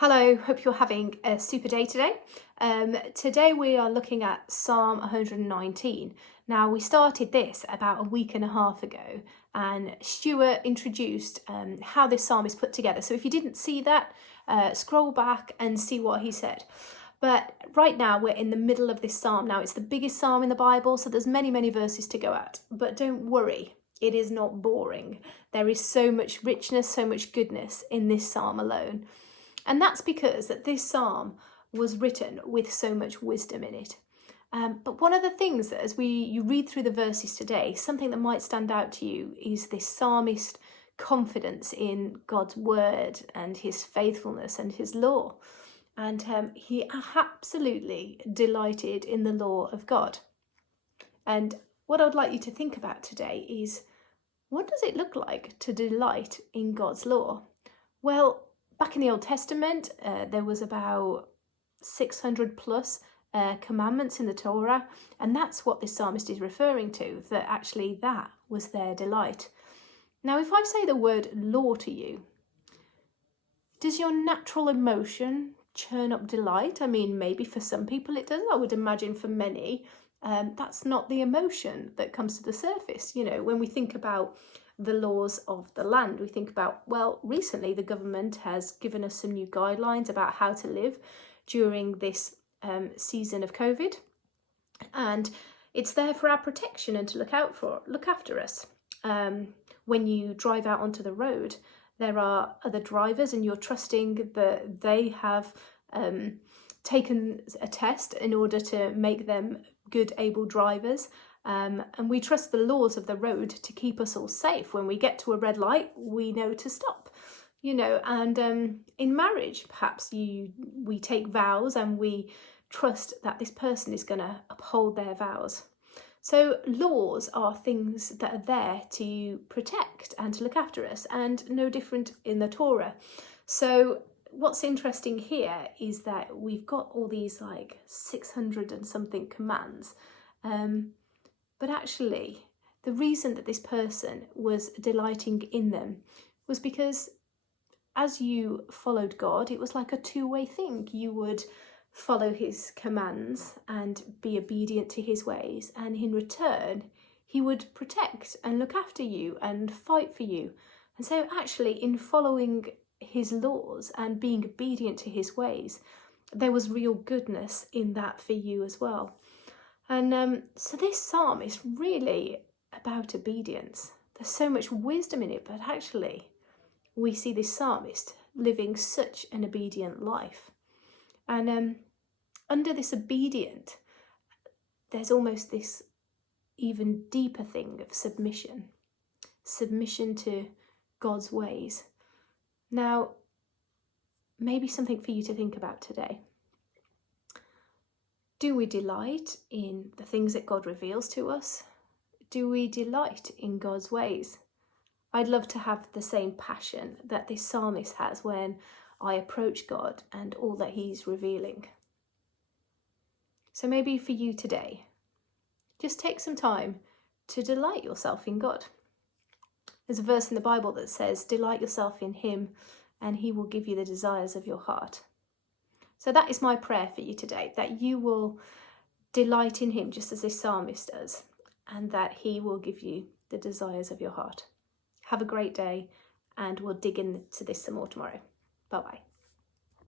Hello, hope you're having a super day today. Today we are looking at Psalm 119. Now, we started this about a week and a half ago, and Stuart introduced how this psalm is put together. So if you didn't see that, scroll back and see what he said. But right now we're in the middle of this psalm. Now, it's the biggest psalm in the Bible, so there's many verses to go at. But don't worry, it is not boring. There is so much richness, so much goodness in this psalm alone. And that's because that this psalm was written with so much wisdom in it. But one of the things that as you read through the verses today, something that might stand out to you is this psalmist confidence in God's word and his faithfulness and his law. And he absolutely delighted in the law of God. And what I'd like you to think about today is, what does it look like to delight in God's law? Well, back in the Old Testament, there was about 600 plus commandments in the Torah, and that's what this psalmist is referring to, that actually that was their delight. Now, if I say the word law to you, does your natural emotion churn up delight? I mean, maybe for some people it does. I would imagine for many, that's not the emotion that comes to the surface. You know, when we think about the laws of the land, we think about, well, recently the government has given us some new guidelines about how to live during this season of COVID, and it's there for our protection and to look after us. When you drive out onto the road, there are other drivers and you're trusting that they have taken a test in order to make them good, able drivers. And we trust the laws of the road to keep us all safe. When we get to a red light, we know to stop, you know. And in marriage, perhaps we take vows and we trust that this person is going to uphold their vows. So laws are things that are there to protect and to look after us, and no different in the Torah. So what's interesting here is that we've got all these like 600 and something commands. But actually, the reason that this person was delighting in them was because as you followed God, it was like a two-way thing. You would follow his commands and be obedient to his ways, and in return, he would protect and look after you and fight for you. And so actually, in following his laws and being obedient to his ways, there was real goodness in that for you as well. And so this psalm is really about obedience. There's so much wisdom in it, but actually we see this psalmist living such an obedient life. And under this obedient, there's almost this even deeper thing of submission to God's ways. Now, maybe something for you to think about today. Do we delight in the things that God reveals to us? Do we delight in God's ways? I'd love to have the same passion that this psalmist has when I approach God and all that he's revealing. So maybe for you today, just take some time to delight yourself in God. There's a verse in the Bible that says, delight yourself in him and he will give you the desires of your heart. So that is my prayer for you today, that you will delight in him just as this psalmist does, and that he will give you the desires of your heart. Have a great day, and we'll dig into this some more tomorrow. Bye-bye.